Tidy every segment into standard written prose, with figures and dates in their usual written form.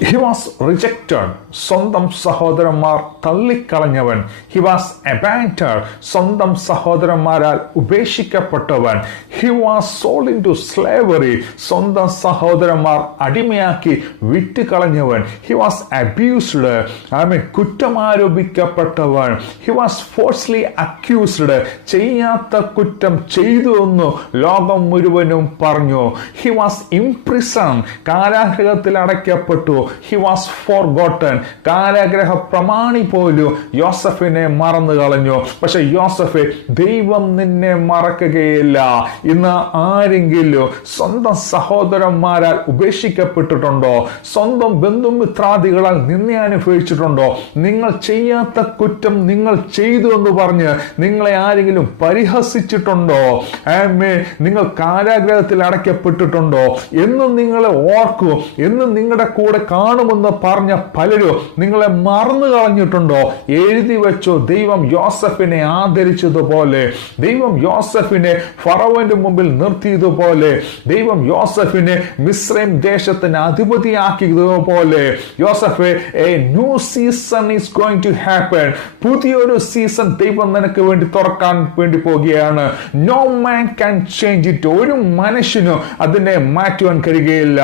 He was rejected. സ്വന്തം സഹോദരന്മാർ തള്ളിക്കളഞ്ഞവൻ. He was abandoned. സ്വന്തം സഹോദരന്മാരാൽ ഉപേക്ഷിക്കപ്പെട്ടവൻ. He was sold into slavery. സ്വന്തം സഹോദരന്മാർ അടിമയാക്കി വിറ്റുകളഞ്ഞവൻ. He was abused. കുറ്റമാരോപിക്കപ്പെട്ടവൻ. He was falsely accused. ചെയ്യാത്ത കുറ്റം ചെയ്തു എന്ന് ലോകം മുഴുവനും പറഞ്ഞു. He was imprisoned. കാരാഗൃഹത്തിൽ അടയ്ക്കപ്പെട്ടു. He was forgotten. കാരാഗ്രഹ പ്രമാണി പോലും യോസഫിനെ മറന്നു കളഞ്ഞു. പക്ഷെ യോസഫെ, ദൈവം നിന്നെ മറക്കുകയില്ല. ഇന്ന് ആരെങ്കിലും സ്വന്തം സഹോദരന്മാരാൽ ഉപേക്ഷിക്കപ്പെട്ടിട്ടുണ്ടോ? സ്വന്തം ബന്ധുമിത്രാദികളാൽ നിന്നെ അനുഭവിച്ചിട്ടുണ്ടോ? നിങ്ങൾ ചെയ്യാത്ത കുറ്റം നിങ്ങൾ ചെയ്തു എന്ന് പറഞ്ഞ് നിങ്ങളെ ആരെങ്കിലും പരിഹസിച്ചിട്ടുണ്ടോ? നിങ്ങൾ കാരാഗ്രഹത്തിൽ അടയ്ക്കപ്പെട്ടിട്ടുണ്ടോ? എന്നും നിങ്ങളെ ഓർക്കൂ, എന്നും നിങ്ങളുടെ കൂടെ കാണുമെന്ന് പറഞ്ഞ പലരും നിങ്ങളെ മറന്നു കളഞ്ഞിട്ടുണ്ടോ? എഴുതി വെച്ചോ. ദൈവം യോസഫിനെ ആദരിച്ചതുപോലെ, ദൈവം യോസഫിനെ ഫറവോന്റെ മുമ്പിൽ നിർത്തിയതുപോലെ, ദൈവം യോസഫിനെ മിസ്രൈം ദേശത്തിന് അധിപതിയാക്കിയതുപോലെ, യോസഫെ, a new season is going to happen. പുതിയൊരു സീസൺ ദൈവം നിനക്ക് വേണ്ടി തുറക്കാൻ വേണ്ടി പോകുകയാണ്. No man can change it. ഒരു മനുഷ്യനും അതിനെ മാറ്റുവാൻ കഴിയുകയില്ല.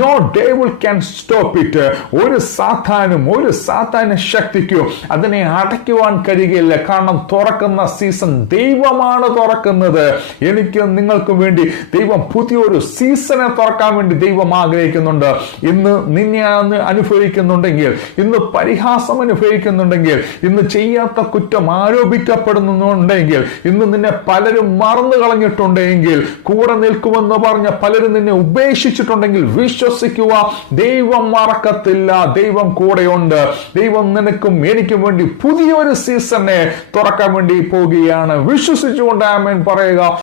No devil can stop it. ഒരു സാത്താനും ഒരു സാത്താന ശക്തിക്കും അതിനെ അടയ്ക്കുവാൻ കഴിയുകയില്ല. കാരണം തുറക്കുന്ന സീസൺ ദൈവമാണ് തുറക്കുന്നത്. എനിക്കും നിങ്ങൾക്കും വേണ്ടി ദൈവം പുതിയൊരു സീസണെ തുറക്കാൻ വേണ്ടി ദൈവം ആഗ്രഹിക്കുന്നുണ്ട്. ഇന്ന് നിന്നെ അനുഭവിക്കുന്നുണ്ടെങ്കിൽ, ഇന്ന് പരിഹാസം അനുഭവിക്കുന്നുണ്ടെങ്കിൽ, ഇന്ന് ചെയ്യാത്ത കുറ്റം ആരോപിക്കപ്പെടുന്നുണ്ടെങ്കിൽ, ഇന്ന് നിന്നെ പലരും മറന്നു കളഞ്ഞിട്ടുണ്ടെങ്കിൽ, കൂടെ നിൽക്കുമെന്ന് പറഞ്ഞ പലരും നിന്നെ ഉപേക്ഷിച്ചിട്ടുണ്ടെങ്കിൽ വിശ്വസിക്കുക, ദൈവം മറക്കത്തില്ല. ദൈവം കൂടെയുണ്ട്. ദൈവം നിനക്കും എനിക്കും വേണ്ടി പുതിയൊരു സീസണെ തുറക്കാൻ വേണ്ടി പോവുകയാണ്. വിശ്വസിച്ചുകൊണ്ട് ആമേൻ പറയുക.